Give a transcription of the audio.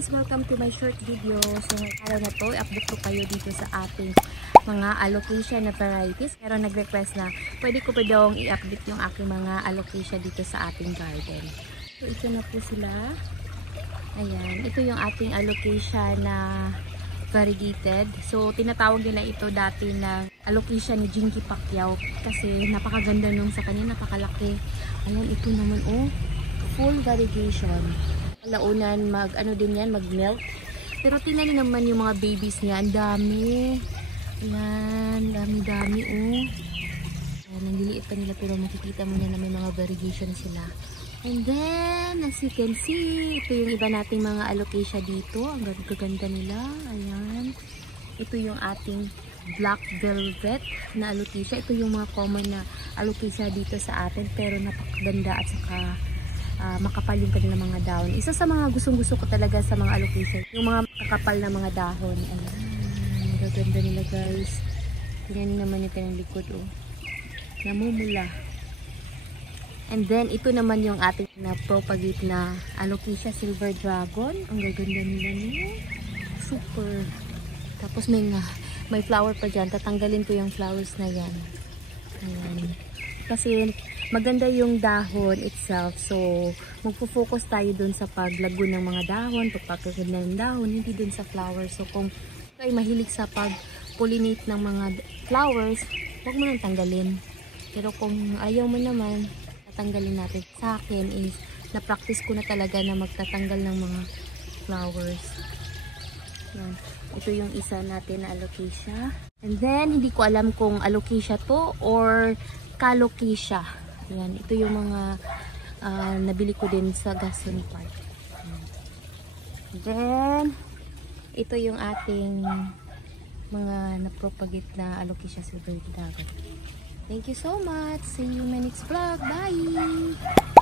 guys! Welcome to my short video. So ngayong araw na to, i-update ko kayo dito sa ating mga alocasia na varieties. Pero nag-request na pwede ko pa daw i-update yung aking mga alocasia dito sa ating garden. So ito na po sila. Ayan, ito yung ating alocasia na variegated. So tinatawag nila ito dati na alocasia ni Jinky Pacquiao kasi napakaganda nung sa kanya, napakalaki. Ayan, ito naman full variegation. Launan ano din yan, mag-melt. Pero tingnan niyo naman yung mga babies niya, ang dami. Ayan, dami-dami Ayan, nandiliit pa nila pero makikita mo na may mga variegation sila. And then, as you can see, ito yung iba nating mga alocasia dito. Ang ganda nila. Ayan. Ito yung ating black velvet na alocasia. Ito yung mga common na alocasia dito sa atin pero napakaganda at saka makapal yung kanilang mga dahon. Isa sa mga gustong-gusto ko talaga sa mga alocasia, yung mga kakapal na mga dahon. Ayan, gaganda nila guys. Tingnan naman yung kanyang likod namumula. And then ito naman yung ating na propagate na alocasia silver dragon. Ang gaganda nila niya. Super. Tapos may flower pa dyan. Tatanggalin ko yung flowers na yan. Ayan. Kasi maganda yung dahon itself. So, magpo-focus tayo dun sa paglago ng mga dahon, pagpapaganda ng dahon, hindi dun sa flowers. So, kung kayo mahilig sa pag-pollinate ng mga flowers, huwag mo nang tanggalin. Pero kung ayaw mo naman, tatanggalin natin. Sa akin is, na-practice ko na talaga na magtatanggal ng mga flowers. Yan. Ito yung isa natin na alocasia. And then, hindi ko alam kung alocasia to or calocasia. Ayan, ito yung mga nabili ko din sa Gaston Park. Then, ito yung ating mga na-propagate na alocasia silver dragon. Thank you so much. See you in my next vlog. Bye!